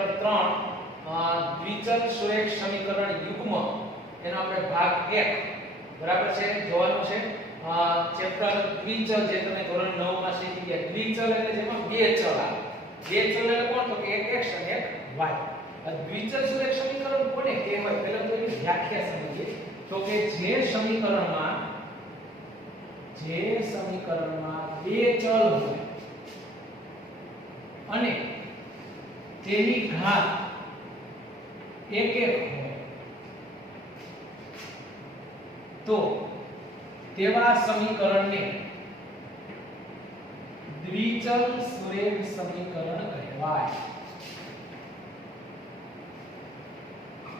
Chapter 3 દ્વિચલ સુરેખ સમીકરણ યુગ્મ એનો આપણે ભાગ 1 બરાબર છે જોવાનું છે. ચેપ્ટર દ્વિચલ જે તમે ધોરણ 9 માં શીખી ગયા. દ્વિચલ એટલે જેમાં બે ચલ આવે. બે ચલ એટલે કોણ? તો કે એક x અને એક y. આ દ્વિચલ સુરેખ સમીકરણ કોને કહેવાય? પહેલા તો એની વ્યાખ્યા સમજીએ. તો કે જે સમીકરણમાં બે ચલ હોય અને તેની ઘાત એક એક હોય તો તેવા સમીકરણને દ્વિચલ સુરેખ સમીકરણ કહેવાય.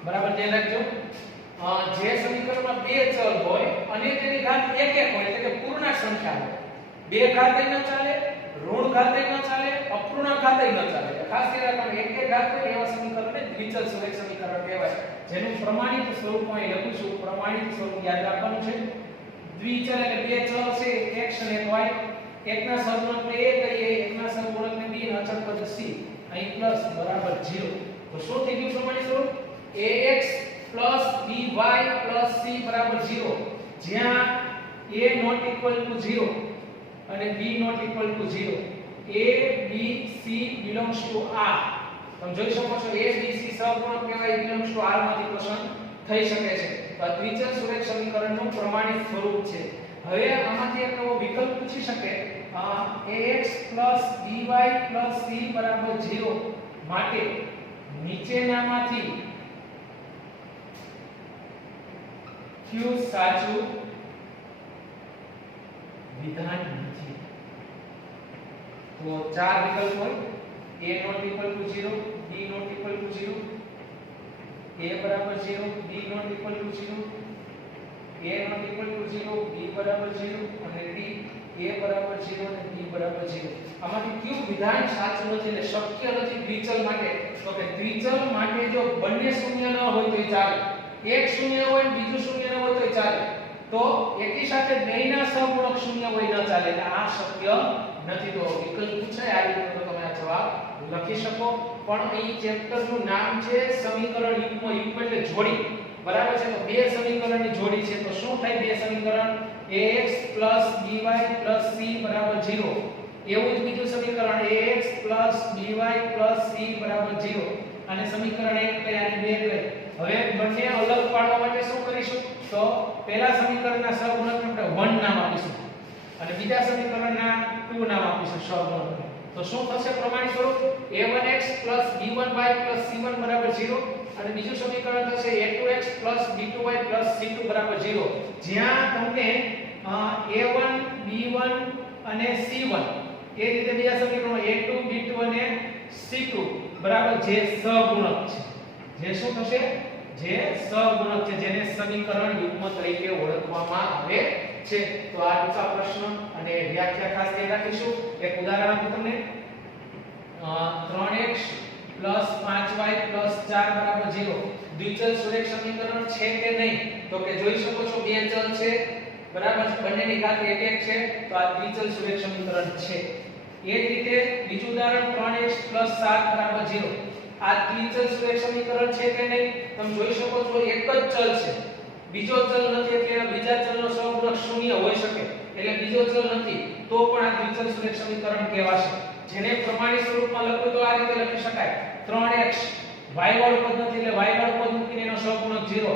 બરાબર ધ્યાન રાખજો. જે સમીકરણમાં બે ચલ હોય અને તેની ઘાત એક એક હોય એટલે કે પૂર્ણાંક સંખ્યા હોય. બે ઘાતે ન ચાલે, ઋણ ઘાતે ન ચાલે, અપૂર્ણાંક ઘાતે ન ચાલે. ખાસ ધ્યાન રાખવાનું, એક એક ઘાત હોય એવા સમીકરણને દ્વિચલ સુરેખ સમીકરણ કહેવાય. જેનું પ્રમાણિત સ્વરૂપ અહીં લખું છું. પ્રમાણિત સ્વરૂપ યાદ રાખવાનું છે. દ્વિચલ એટલે બે ચલ છે, x અને y. એકના સહગુણકને a કહીએ, એકના સહગુણકને b અને અચળ પદ c. અહીં પ્લસ બરાબર 0. તો શું થઈ ગયું પ્રમાણિત સ્વરૂપ? ax by c બરાબર 0. જ્યાં a not equal to 0 અને b not equal to 0. a b c belongs to r. તમે જોઈ શકો છો a b c સહગુણક કહેવાય, belongs to r માંથી પસંદ થઈ શકે છે. તો આ દ્વિચલ સુરેખ સમીકરણનું પ્રમાણિત સ્વરૂપ છે. હવે આમાંથી એક એવો વિકલ્પ પૂછી શકે ax by c બરાબર 0 માટે નીચેનામાંથી ક્યુ સાચું વિધાન નથી? તો ચાર વિકલ્પ હોય. a not equal to 0, b not equal to 0, a બરાબર 0, b not equal to 0, a not equal to 0, b બરાબર 0 અને d a બરાબર 0 અને b બરાબર 0. આમાંથી કયું વિધાન સાચું નથી એટલે શક્ય નથી દ્વિચલ માટે? તો કે દ્વિચલ માટે જો બંને શૂન્ય ન હોય તો ચાલે, એક શૂન્ય હોય અને બીજું શૂન્ય ન હોય તો ચાલે. તો એકી સાથે બેયના સહગુણક શૂન્ય હોય ન ચાલે. એટલે આ શક્ય નથી. તો વિકલ્પ પૂછાય આ રીતે તો તમે આ જવાબ લખી શકો. પણ અહીં ચેપ્ટર નું નામ છે સમીકરણ યુગ્મ. યુગ્મ એટલે જોડી. બરાબર છે? તો બે સમીકરણની જોડી છે. તો શું થાય? બે સમીકરણ ax by c બરાબર 0. એવું જ બીજું સમીકરણ ax by c બરાબર 0. અને સમીકરણ 1 કઈ અને 2 કઈ. હવે બંને અલગ પાડવા માટે શું કરીશું? તો પહેલા સમીકરણના સહગુણકને આપણે 1 નામ આપીશું અને બીજા સમીકરણના 2 નામ આપીશું સહગુણકને. તો શું થશે પ્રમાણિત સ્વરૂપ? a1x b1y c1 બરાબર 0 અને બીજું સમીકરણ થશે a2x b2y c2 બરાબર 0. જ્યાં તમને a1 b1 અને c1 એ રીતે બીજા સમીકરણો a2 b2 અને c2 બરાબર જે સહગુણક છે. જે શું થશે? જે સહગુણક છે, જેને સમીકરણ યુગ્મ તરીકે ઓળખવામાં આવે છે. તો આ ટૂંકા પ્રશ્ન અને વ્યાખ્યા ખાસ ધ્યાન રાખીશું. એક ઉદાહરણ આપું તમને. 3x 5y 4 બરાબર 0 દ્વિચલ સુરેખ સમીકરણ છે કે નહીં? તો કે જોઈ શકો છો બે ચલ છે, બરાબર? બંનેની ઘાત 1 1 છે. તો આ દ્વિચલ સુરેખ સમીકરણ છે. એ જ રીતે બીજું ઉદાહરણ 3x 7 બરાબર 0. આ દ્વિચલ સુરેખ સમીકરણ છે કે નહીં? તમે જોઈ શકો છો એક જ ચલ છે, બીજો ચલ નથી એટલે બીજા ચલનો સહગુણક શૂન્ય હોઈ શકે એટલે બીજો ચલ નથી તો પણ આ દ્વિચલ સુરેખ સમીકરણ કહેવાશે. જેને પ્રમાણિત સ્વરૂપમાં લખવું તો આ રીતે લખી શકાય. 3x y વાળું પદ નથી એટલે y વાળું પદ મૂકીને એનો સહગુણક 0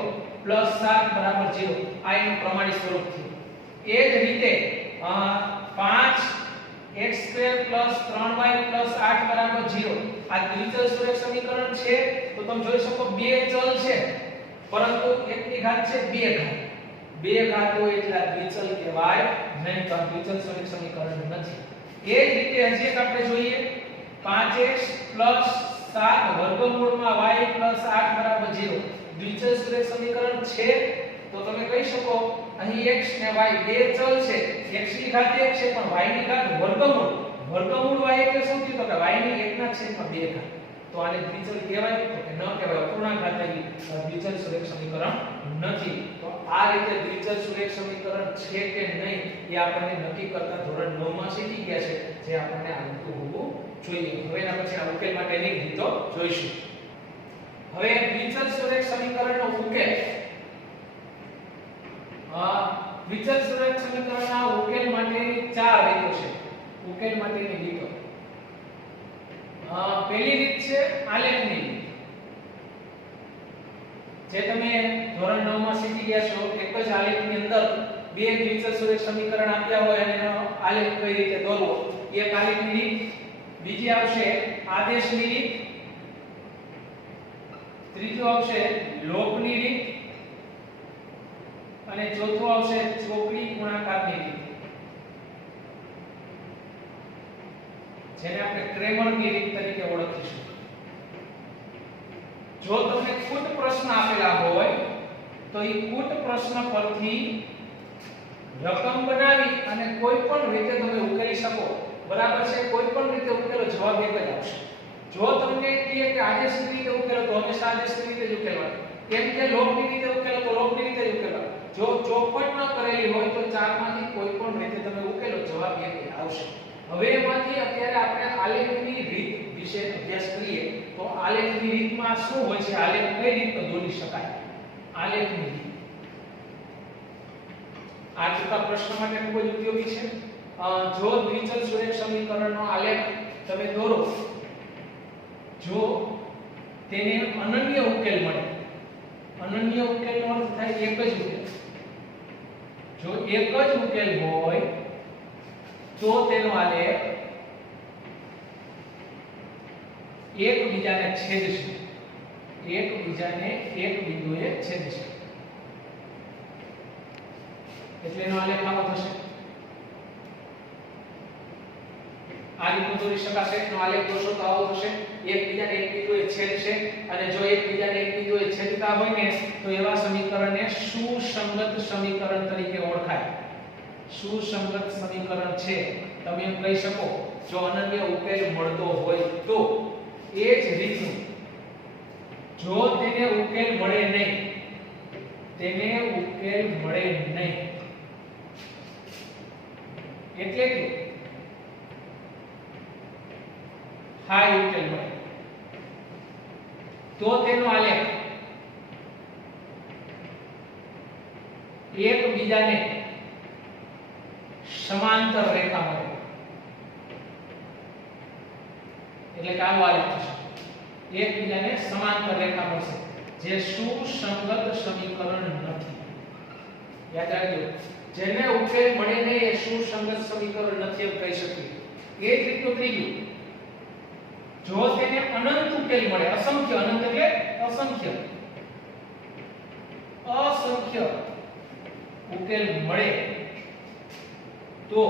7 બરાબર 0. આ એનું પ્રમાણિત સ્વરૂપ છે. એ જ રીતે 5x2 3y 8 બરાબર 0. આ દ્વિચલ સુરેખ સમીકરણ છે. તો તમે જોઈ શકો બે ચલ છે પરંતુ એકની ઘાત છે 2 ઘાત. 2 ઘાત હોય એટલે આ દ્વિચલ કહેવાય નહીં. તો આ દ્વિચલ સુરેખ સમીકરણ નથી. એ જ રીતે હજી એક આપણે જોઈએ 5x 7 વર્ગમૂળમાં y 8 બરાબર 0. દ્વિચલ સુરેખ સમીકરણ છે. તો તમે કહી શકો અહીં x ને y બે ચલ છે. x ની ઘાત 1 છે પણ y ની ઘાત વર્ગમૂળ y એટલે શું થયું? તો કે y ની 1 ના છેદમાં 2 ઘાત. તો આને દ્વિચલ કહેવાય? તો કે ન કહેવાય. અપૂર્ણાંક ઘાતાંકી દ્વિચલ સુરેખ સમીકરણ નથી. તો આ રીતે દ્વિચલ સુરેખ સમીકરણ છે કે નહીં એ આપણને નક્કી કરતા ધોરણ 9 માં શીખી ગયા છે, જે આપણને આવડતું હોવું જોઈએ. હવે એના પછીના ઉકેલ માટેની રીતો જોઈશું. હવે દ્વિચલ સુરેખ સમીકરણનો ઉકેલ, દ્વિચલ સુરેખ સમીકરણના ઉકેલ માટેની 4 રીતો છે. ઉકેલ માટેની રીતો, પહેલી રીત છે આલેખની રીત, જે તમે ધોરણ 9 માં શીખી ગયા છો. એક જ આલેખની અંદર બે દ્વિચલ સુરેખ સમીકરણ આપ્યા હોય અને એનો આલેખ કઈ રીતે દોરવો, એક આલેખની રીત. બીજી આવશે આદેશની રીત, ત્રીજો આવશે લોભની રીત અને ચોથો આવશે ચોકડી ગુણાકારની રીત, જેને આપણે ક્રેમરની રીત તરીકે ઓળખીશું. જો તમને કુટ પ્રશ્ન આપેલા હોય તો એ કુટ પ્રશ્ન પરથી રકમ બનાવી અને કોઈ પણ રીતે તમે ઉકેલી શકો. બરાબર છે? કોઈ પણ રીતે ઉકેલો, જવાબ એક જ આવશે. જો તમને કહે કે આદેશની રીતે ઉકેલો તો હંમેશા આદેશની રીતે જ ઉકેલવાનું, કેમ કે લોભની રીતે ઉકેલો તો લોભની રીતે જ ઉકેલવાનું. જો ચોખવટ ન કરેલી હોય તો ચારમાંથી કોઈ પણ રીતે તમે ઉકેલો, જવાબ એક જ આવશે. હવે એમાંથી અત્યારે આપણે આલેખની રીત વિશે અભ્યાસ કરીએ તો આલેખની રીતમાં શું હોય છે, આલેખ કઈ રીતે દોરી શકાય. આલેખની રીત આ ટૂંકા પ્રશ્ન માટે ખૂબ જ ઉપયોગી છે. જો દ્વિચલ સુરેખ સમીકરણનો આલેખ તમે દોરો, જો તેને અનન્ય ઉકેલ મળે, અનન્ય ઉકેલનો અર્થ થાય એક જ ઉકેલ. જો એક જ ઉકેલ હોય તો તેનો આલેખ એકબીજાને છેદશે, એકબીજાને એક બિંદુએ છેદશે, એટલે એનો આલેખ આવો થશે. આ રીતે દોરી શકાશે. એનો આલેખ દોરશો તો આવો થશે. એકબીજાને એક બિંદુએ છેદશે અને જો એકબીજાને એક બિંદુએ છેદતા હોય ને તો એવા સમીકરણને સુસંગત સમીકરણ તરીકે ઓળખાય. સુસંગત સમીકરણ છે તમે એમ કહી શકો જો અનન્ય ઉકેલ મળતો હોય તો. એ જ રીતનું જો તેને ઉકેલ મળે નહીં, તેને ઉકેલ મળે નહીં એટલે કે હાઈ ઉકેલ મળે તો તેનો આલેખ એકબીજાને સમાંતર રેખા મળે, એટલે કે આવો આલેખ થશે. એકબીજાને સમાંતર રેખા મળશે, જે સુસંગત સમીકરણ નથી. યાદ રાખજો, જેને ઉકેલ મળે નહીં એ સુસંગત સમીકરણ નથી એમ કહી શકીએ. એ જ રીતનું ત્રીજું, જો તેને અનંત ઉકેલ મળે, અસંખ્ય, અનંત એટલે અસંખ્ય, અસંખ્ય ઉકેલ મળે તો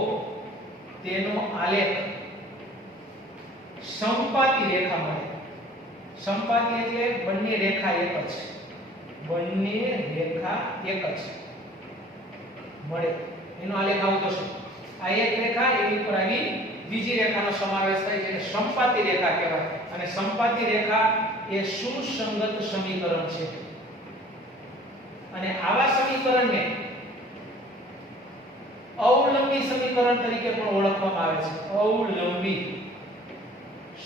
તેનો આલેખ સંપાતી રેખા મળે. સંપાતી એટલે બંને રેખા એક જ છે, બંને રેખા એક જ મળે, એનો આલેખ આવો થશે. આ એક રેખા એની ઉપર આવી બીજી રેખાનો સમાવેશ થાય જેને સંપાતી રેખા કહેવાય. અને સંપાતી રેખા એ સુસંગત સમીકરણ છે. અને આવા સમીકરણને અવલંબી સમીકરણ તરીકે પણ ઓળખવામાં આવે છે. અવલંબી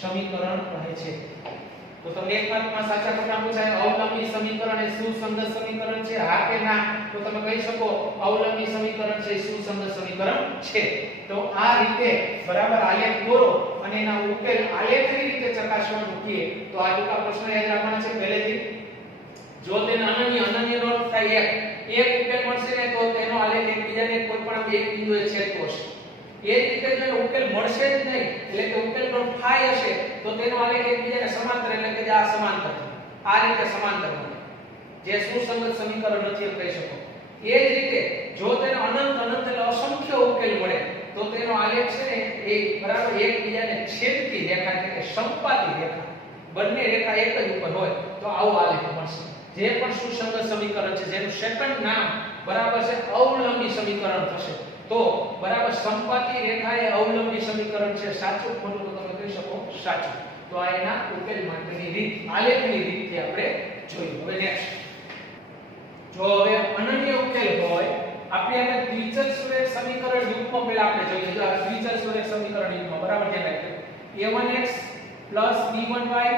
સમીકરણ કહે છે. તો તમને એક માર્કમાં સાચા ખોટા પૂછાય અવલંબી સમીકરણ એ સુસંગત સમીકરણ છે, હા કે ના, તો તમે કહી શકો અવલંબી સમીકરણ છે સુસંગત સમીકરણ છે. તો આ રીતે બરાબર આલેખ દોરો અને એના ઉકેલ આલેખની રીતે ચકાસવાનું કીએ તો આ ટૂંકા પ્રશ્ન યાદ રાખવાના છે પહેલેથી. જો તેને અનન્ય, અનન્ય નો અર્થ થાય એક ઉકેલ મળશે ને તો તેનો આલેખ એકબીજાને કોઈ પણ એક બિંદુએ છેદતો હશે. એ જ રીતે જો ઉકેલ મળશે જ નહીં, એટલે કે ઉકેલ પણ ફાઈ હશે તો તેનો આલેખ એકબીજાને સમાંતર, એટલે કે આ સમાંતર, આ રીતે સમાંતર બને, જે સુસંગત સમીકરણ નથી એમ કહી શકો. એ જ રીતે જો તેનો અનંત, અનંત એટલે અસંખ્ય ઉકેલ મળે તો તેનો આલેખ છે ને એ બરાબર એકબીજાને છેદતી રેખા, એટલે કે સંપાતી રેખા, બંને રેખા એક જ ઉપર હોય તો આવો આલેખ મળશે. જે પણ સુસંગત સમીકરણ છે જેનું સેકન્ડ નામ બરાબર છે અવલંબી સમીકરણ થશે. તો બરાબર સંપાતી રેખા એ અવલંબી સમીકરણ છે. સાચું ખોટું તો તમે કહી શકો સાચું. તો આ એના ઉકેલ માટેની રીત, આલેખની રીતથી આપણે જોયું. હવે નેક્સ્ટ જો હવે અનન્ય ઉકેલ હોય આપણે આગળ દ્વિચલ સુરેખ સમીકરણ યુગ્મ પહેલા આપણે જોઈએ જો આ દ્વિચલ સુરેખ સમીકરણ યુગ્મ બરાબર ધ્યાન રાખજો a1x b1y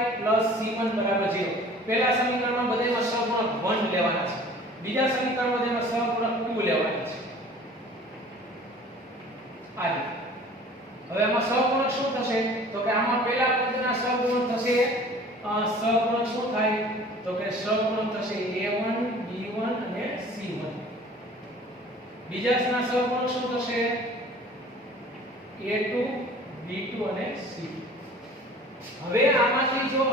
c1 0 પહેલા સમીકરણમાં બધામાં સહગુણક 1 લેવાના છે બીજા સમીકરણમાં બધામાં સહગુણક 2 લેવાના છે આ રીતે હવે આમાં સહગુણક શું થશે તો કે આમાં પહેલા પદના સહગુણક થશે સહગુણક શું થાય તો કે સહગુણક થશે a1 b1 અને c1 બીજાના સહગુણક શું થશે a2 b2 અને c2 હવે આમાંથી જો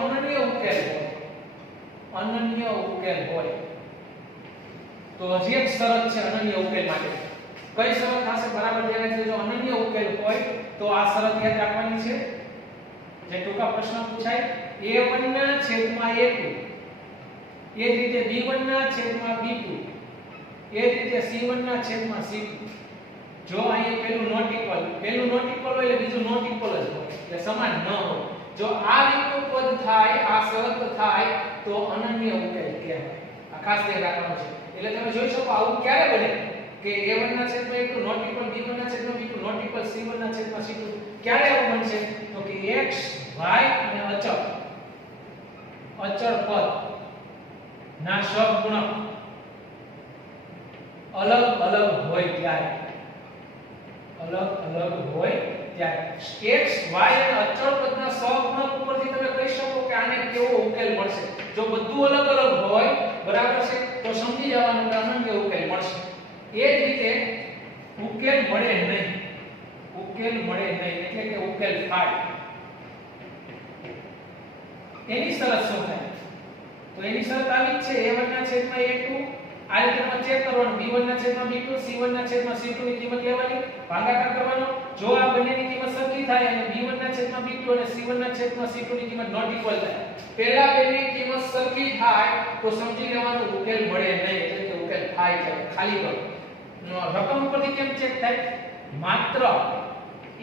અનન્ય ઉકેલ હોય તો હજી એક શરત છે અનન્ય ઉકેલ માટે કઈ શરત થશે બરાબર ધ્યાન રાખજો જો અનન્ય ઉકેલ હોય તો આ શરત યાદ રાખવાની છે જે ટૂંકા પ્રશ્ન પૂછાય a1 ના છેદમાં a2 એ જ રીતે b1 ના છેદમાં b2 એ જ રીતે c1 ના છેદમાં c2 જો અહીંયા પહેલું નોટ ઇક્વલ હોય એટલે બીજું નોટ ઇક્વલ જ હોય એટલે સમાન ન હોય જો આ રીતનું પદ થાય આ શરત થાય તો અનન્ય ઉકેલ કહેવાય આ ખાસ ધ્યાન રાખવાનું છે એટલે તમે જોઈ શકો આવું ક્યારે બને કે a1 ના છેદમાં a2 નોટ ઇક્વલ b1 ના છેદમાં b2 નોટ ઇક્વલ c1 ના છેદમાં c2 ક્યારે આવું બનશે તો કે x y અને અચળ પદ ના સહગુણક અલગ અલગ હોય ત્યારે x y અને અચળ પદના સહગુણક ઉપરથી તમે કહી શકો કે આને કેવો ઉકેલ મળશે જો બધું અલગ અલગ હોય બરાબર છે તો સમજી જવાનું કે અનન્ય ઉકેલ મળશે એ જ રીતે ઉકેલ મળે નહીં એટલે કે ઉકેલ થાય એની શરત શું થાય તો એની શરત આવી જ છે a1 ના છેદમાં a2 આ રીતે તમે ચેક કરવાનું b1 ના છેદમાં b2 c1 ના છેદમાં c2 ની કિંમત લેવાની ભાગાકાર કરવાનો જો આ બંનેની કિંમત સરખી થાય અને b1 ના છેદમાં b2 અને c1 ના છેદમાં c2 ની કિંમત નોટ ઇક્વલ થાય પહેલા બેની કિંમત સરખી થાય તો સમજી લેવાનું ઉકેલ મળે નહીં એટલે કે ઉકેલ થાય છે ખાલી કરો રકમ ઉપરથી કેમ ચેક થાય માત્ર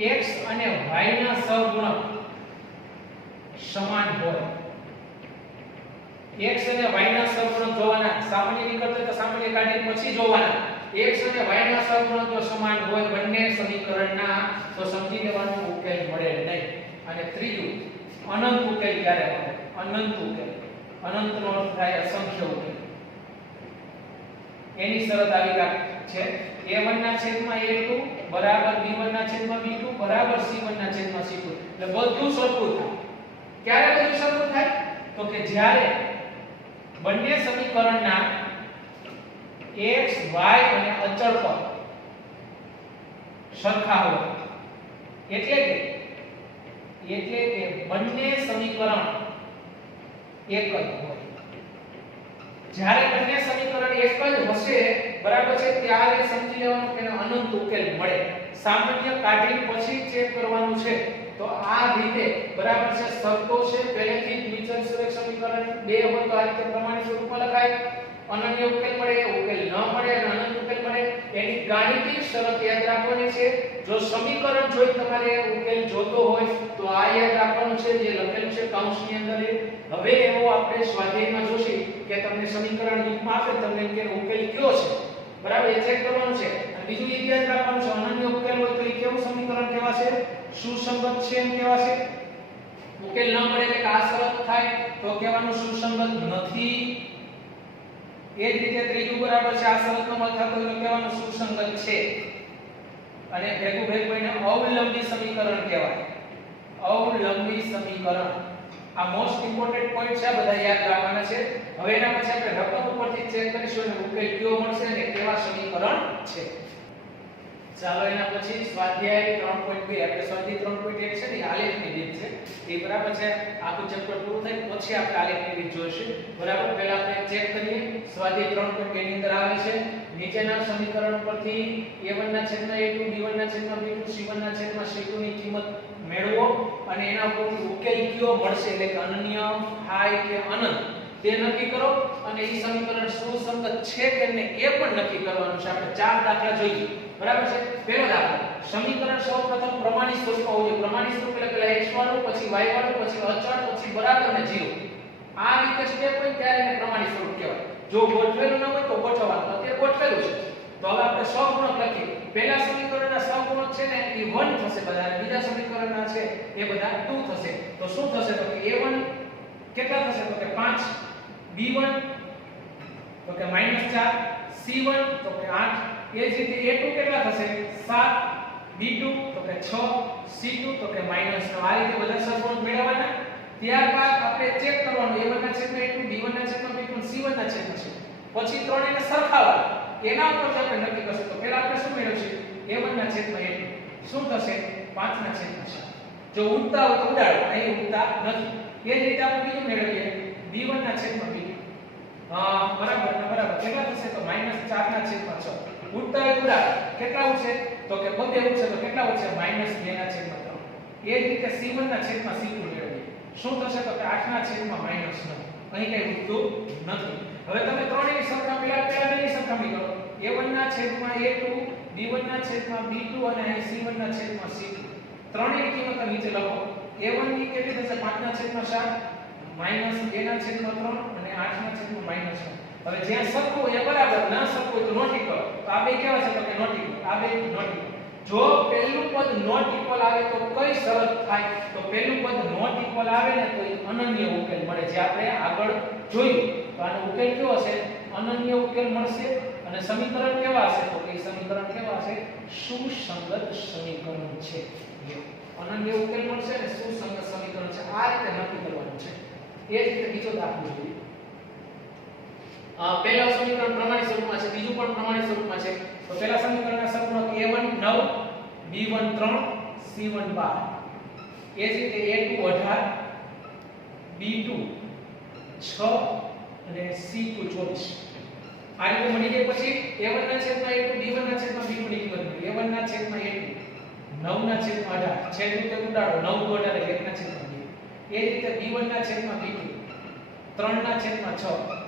x અને y ના સહગુણક સમાન હોય x અને y ના સહગુણક જોવાના સામાન્ય નીકળતો તો સામાન્ય કાઢી પછી જોવાના x અને y ના સહગુણક જો સમાન હોય બંને સમીકરણના તો સમજી લેવાનું ઉકેલ મળે નહીં અને ત્રીજું અનંત ઉકેલ ક્યારે મળે અનંતનો અર્થ થાય અસંખ્ય ઉકેલ એની શરત આવી છે a1 ના છેદમાં a2 બરાબર b1 ના છેદમાં b2 બરાબર c1 ના છેદમાં c2 એટલે બધું સરખું થાય ક્યારે બધું સરખું થાય તો કે જ્યારે બંને સમીકરણના x y અને અચળ પદ સરખા હોય એટલે કે બંને સમીકરણ એક જ હોય જ્યારે બંને સમીકરણ એક જ હશે બરાબર છે ત્યારે સમજી લેવાનું કે અનંત ઉકેલ મળે સામાન્ય કાઢી પછી ચેક કરવાનું છે તો આ રીતે બરાબર છે શરતો છે પહેલેથી દ્વિચલ સુરેખ સમીકરણ બે હોય તો આ રીતે પ્રમાણિત સ્વરૂપમાં લખાય અનન્ય ઉકેલ મળે ઉકેલ ન મળે અને અનંત ઉકેલ મળે એની ગાણિતિક શરત યાદ રાખવાની છે જો સમીકરણ જોઈ તમારે ઉકેલ જોતો હોય તો આ યાદ રાખવાનું છે જે લખેલું છે કૌંસની અંદર હવે એવો આપણે સ્વાધ્યાયમાં જોશી કે તમને સમીકરણ રૂપમાં આપે તમને કે ઉકેલ કયો છે બરાબર એ ચેક કરવાનું છે અને બીજું એ યાદ રાખવાનું છે અનન્ય ઉકેલ હોય તો એ કેવું સમીકરણ કહેવાશે સુસંગત છે એમ કહેવાશે ઉકેલ ન મળે એટલે આ શરત થાય તો કહેવાનું સુસંગત નથી એ જ રીતે ત્રીજું બરાબર છે આ શરતનો મત થતો એટલે કહેવાનું સુસંગત છે અને ભેગું એને અવલંબી સમીકરણ કહેવાય અવલંબી સમીકરણ આ મોસ્ટ ઇમ્પોર્ટન્ટ પોઈન્ટ છે બધા યાદ રાખવાના છે હવે એના પછી આપણે રકમ ઉપરથી ચેક કરીશું અને ઉકેલ કયો મળશે અને કેવા સમીકરણ છે ચાલો એના પછી સ્વાધ્યાય 3.2 આપણે સ્વાધ્યાય 3.1 છે ને આલેખની રીત છે એ બરાબર છે આખું ચેપ્ટર પૂરું થાય પછી આપણે આલેખની રીત જોઈશું બરાબર પહેલા આપણે ચેક કરીએ સ્વાધ્યાય 3.2 ની અંદર આવે છે નીચેના સમીકરણ પરથી a1 ના છેદમાં a2 b1 ના છેદમાં b2 c1 ના છેદમાં c2 ની કિંમત મેળવો અને એના ઉપરથી ઉકેલ કયો મળશે એટલે કે અનન્ય થાય કે અનંત તે નક્કી કરો અને એ સમીકરણ સુસંગત છે કે નહીં એ પણ નક્કી કરવાનું છે આપણે ચાર દાખલા જોઈએ બરાબર છે પહેલો દાખલો સમીકરણ સૌપ્રથમ પ્રમાણિત સ્વરૂપમાં હોય પ્રમાણિત સ્વરૂપ એટલે પહેલા x વાળું પછી y વાળું પછી અચળ પછી બરાબર અને 0 આ રીતે સ્ટેપ હોય ત્યારે એને પ્રમાણિત સ્વરૂપ કહેવાય જો ગોઠવેલું ન હોય તો ગોઠવવાનું, અત્યારે ગોઠવેલું છે તો હવે આપણે સહગુણક લખીએ. પહેલા સમીકરણના સહગુણક છે ને એ 1 થશે બધા, બીજા સમીકરણના છે એ બધા 2 થશે. તો શું થશે તો કે a1 કેટલા થશે તો કે 5, b1 તો કે -4, c1 તો કે 8, એ જ રીતે a2 કેટલા થશે 7, b2 તો કે 6, c2 તો કે -9. આ રીતે બધા સહગુણક મેળવવાના. ત્યારબાદ આપણે ચેક કરવાનું a1 ના છેદમાં a2, b1 ના છેદમાં b2, c1 ના છેદમાં c2. પછી ત્રણેયને સરખાવવા. એના ઉપરથી આપણે નક્કી કરશું. તો પહેલા આપણે શું મેળવશું a1 ના છેદમાં a2 શું થશે 5 ના છેદમાં 7. જો ઉડતા હોય તો ઉડાડો, અહીં ઉડતા નથી. એ જ રીતે આપણે બીજું મેળવીએ b1 ના છેદમાં b2 બરાબર ના બરાબર કેટલા થશે તો -4 ના છેદમાં 6. ઉડતા હોય ઉડાડો, કેટલા ઉડશે તો કે બધે ઉડશે તો કેટલા ઉડશે -2 ના છેદમાં 3. એ જ રીતે c1 ના છેદમાં c2 મેળવીએ શું થશે તો કે 8 ના છેદમાં -9. અહીં કઈ ઉડતું નથી. હવે તમે ત્રણેયની સરખામણી પેલા બેની સરખામણી કરો. a1 ના છેદમાં a2, b1 ના છેદમાં b2 અને અહીં c1 ના છેદમાં c2. ત્રણેયની કિંમત નીચે લખો. a1 ની કેટલી થશે 5 ના છેદમાં 7, -2 ના છેદમાં 3 અને 8 ના છેદમાં -9. હવે જ્યાં સરખું એ બરાબર, ના સરખું તો નોટ ઇક્વલ. તો આ બે કેવા છે તો કે નોટ ઇક્વલ. આ બે નોટ ઇક્વલ. જો પહેલું પદ નોટ ઇક્વલ આવે તો કઈ શરત થાય તો પહેલું પદ નોટ ઇક્વલ આવે ને તો અનન્ય ઉકેલ મળે, જે આપણે આગળ જોયું. તો આનો ઉકેલ કેવો હશે અનન્ય ઉકેલ મળશે. અને સમીકરણ કેવા હશે તો કે સમીકરણ કેવા હશે સુસંગત સમીકરણ છે. અનન્ય ઉકેલ મળશે ને સુસંગત સમીકરણ છે. આ રીતે નક્કી કરવાનું છે. એ જ રીતે બીજો દાખલો જોઈએ. પહેલા સમીકરણ પ્રમાણિત સ્વરૂપમાં છે, બીજું પણ પ્રમાણિત સ્વરૂપમાં છે. તો પહેલા સમીકરણના સહગુણક a1 9, b1 3, c1 12. એ જ રીતે a2 18, b2 6 અને c2 24. આ રીતે મળી જાય. પછી a1 ના છેદમાં a2, b1 ના છેદમાં b2 ની કિંમત મળી. a1 ના છેદમાં a2 9 ના છેદમાં 18 છેદ રીતે ઉડાડો 9 * 18 1 ના છેદમાં 2. એ જ રીતે b1 ના છેદમાં b2 3 ના છેદમાં 6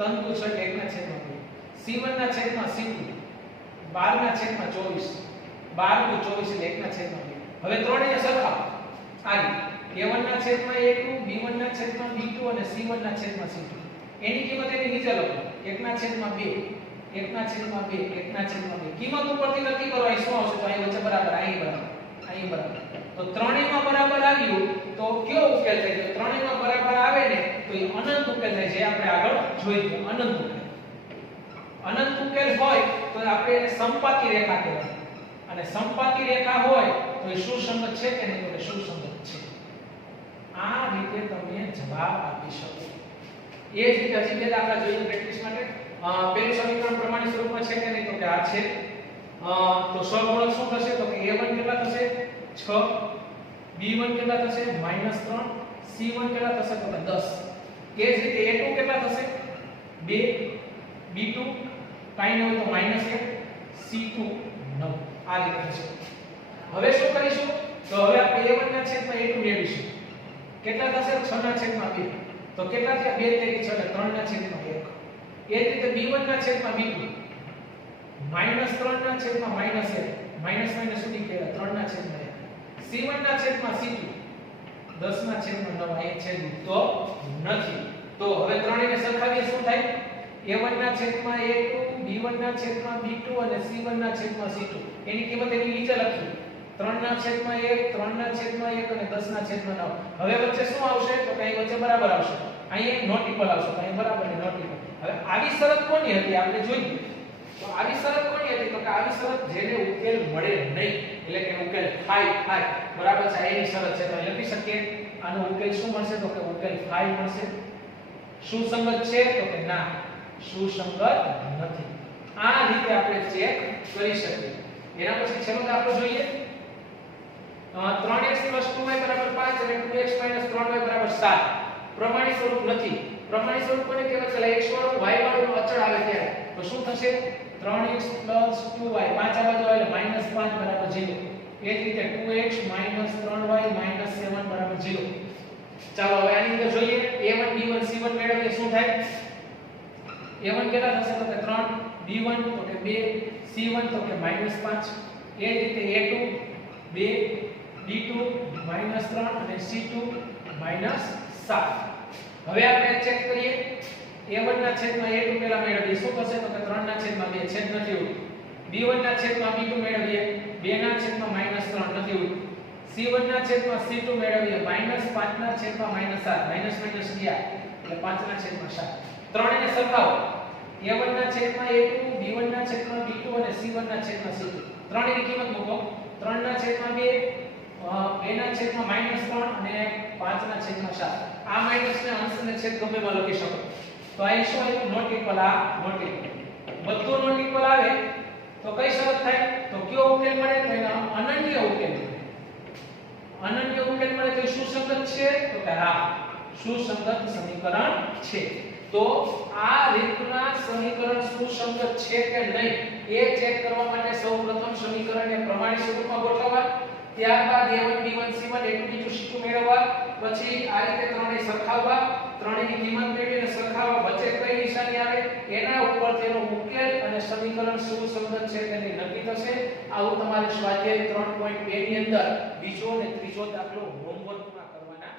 તંતુ છે 1 ના છેદમાં 2. c1 ના છેદમાં c2 12 ના છેદમાં 24 12 * 24 એટલે 1 ના છેદમાં 2. હવે ત્રણેયને સરખાવો. આ રીતે a1 ના છેદમાં a2, b1 ના છેદમાં b2 અને c1 ના છેદમાં c2. એની કિંમત એની નીચે લખો. 1 ના છેદમાં 2, 1 ના છેદમાં 2, 1 ના છેદમાં 2. કિંમત ઉપરથી નક્કી કરો અહીં શું આવશે તો અહીં વચ્ચે બરાબર, અહીં બરાબર, અહીં બરાબર. તો ત્રણેયમાં બરાબર આવ્યું તો કયો ઉકેલ થાય? તો ત્રણેયમાં બરાબર આવે ને તો એ અનંત ઉકેલ થાય, જે આપણે આગળ જોઈ ગયા. અનંત ઉકેલ. અનંત ઉકેલ હોય તો આપણે એને સંપાતી રેખા કહેવાય. અને સંપાતી રેખા હોય તો એ સુસંગત છે કે નહીં તો એ સુસંગત છે. આ રીતે તમે જવાબ આપી શકો. એ જ રીતે હજી બે દાખલા જોઈએ પ્રેક્ટિસ માટે. પહેલું સમીકરણ પ્રમાણિત સ્વરૂપમાં છે કે નહીં તો કે આ છે. તો સહગુણક શું થશે તો કે a1 કેટલા થશે 6, b1 કેટલા થશે -3, c1 કેટલા થશે તો કે 10. એ જ રીતે a2 કેટલા થશે 2, b2 કાઈ ન હોય તો -1, c2 9. આ રીતે થશે. હવે શું કરીશું તો હવે આપણે a1 ના છેદમાં a2 મેળવીશું. કેટલા થશે 6 ના છેદમાં 2. તો કેટલા થયા 2 તરીકે 6 એટલે 3 ના છેદમાં 1. એ જ રીતે b1 ના છેદમાં b2 -3 ના છેદમાં -1 માઈનસ માઈનસ સુધી કહેવાય 3 ના છેદમાં 1. c1 ના છેદમાં c2 10 ના છેદમાં 9. આ એક છેદ તો નથી. તો હવે ત્રણેયને સરખાવીએ શું થાય a1 ના છેદમાં a2, b1 ના છેદમાં b2 અને c1 ના છેદમાં c2. એની કિંમત એની નીચે લખી. 3 ના છેદમાં 1, 3 ના છેદમાં 1 અને 10 ના છેદમાં 9. હવે વચ્ચે શું આવશે તો કઈ વચ્ચે બરાબર આવશે. અહીં નોટ ઇક્વલ આવશે. અહીં બરાબર ને નોટ ઇક્વલ. હવે આવી શરત કોની હતી આપણે જોઈએ. તો આવી શરત કોની હતી તો કે આવી શરત જેને ઉકેલ મળે નહીં એટલે કે ઉકેલ થાય બરાબર છે એની શરત છે. તો લખી શકીએ આનો ઉકેલ શું મળશે તો કે ઉકેલ થાય મળશે. સુસંગત છે તો કે ના સુસંગત નથી. આ રીતે આપણે ચેક કરી શકીએ. એના પછી છેલ્લો દાખલો જોઈએ. 3x + 2y = 5 અને 2x - 3y = 7. પ્રમાણિત સ્વરૂપ નથી. પ્રમાણિત સ્વરૂપ કોને કહેવાય? ચલા x વાળું y વાળું અચળ આવે ત્યારે. તો શું થશે 3x + 2y 5 આ બાજુ આવે એટલે -5 = 0. એ જ રીતે 2x - 3y - 7 = 0. ચાલો હવે આની અંદર જોઈએ a1 b1 c1 મેળવીએ શું થાય. a1 કેટલા થશે તો કે 3, b1 તો કે 2, c1 તો કે -5. એ જ રીતે a2 2, b2 -3 અને c2 -7. હવે આપણે ચેક કરીએ a1 ના છેદમાં a2 પહેલા મેળવીએ શું થશે તો કે 3 ના છેદમાં 2 છેદ નથી ઉડતું b1 ના છેદમાં b2 મેળવીએ 2 ના છેદમાં -3 નથી ઉડતું c1 ના છેદમાં c2 મેળવીએ -5 ના છેદમાં -7 માઈનસ માઈનસ ગયા એટલે 5 ના છેદમાં 7 ત્રણેયને સરખાવો a1 ના છેદમાં a2 b1 ના છેદમાં b2 અને c1 ના છેદમાં c2 ત્રણેયની કિંમત મૂકો 3 ના છેદમાં 2 2 ના છેદમાં -3 અને 5 ના છેદમાં 7 આ માઈનસ ને અંશ ને છેદ ગમે માં લખી શકો તો અહીં શું આવ્યું નોટ ઇક્વલ આ નોટ ઇક્વલ બધું નોટ ઇક્વલ આવે તો કઈ શરત થાય તો કયો ઉકેલ મળે તો એનો અનન્ય ઉકેલ મળે અનન્ય ઉકેલ મળે તો સુસંગત છે તો કે હા સુસંગત સમીકરણ છે તો આ રીતના સમીકરણ સુસંગત છે કે નહીં એ ચેક કરવા માટે સૌપ્રથમ સમીકરણને પ્રમાણિત સ્વરૂપમાં ગોઠવવા ત્યારબાદ a1 b1 c1 a2 b2 c2 મેળવવા પછી આ રીતે ત્રણેય સરખાવવા ત્રણેયની કિંમત મેળવીને સરખાવવા વચ્ચે કઈ નિશાની આવે એના ઉપર તેનો ઉકેલ અને સમીકરણ સુસંગત છે તેની નક્કી થશે આવું તમારે સ્વાધ્યાય 3.2 ની અંદર બીજો અને ત્રીજો દાખલો હોમવર્કમાં કરવાના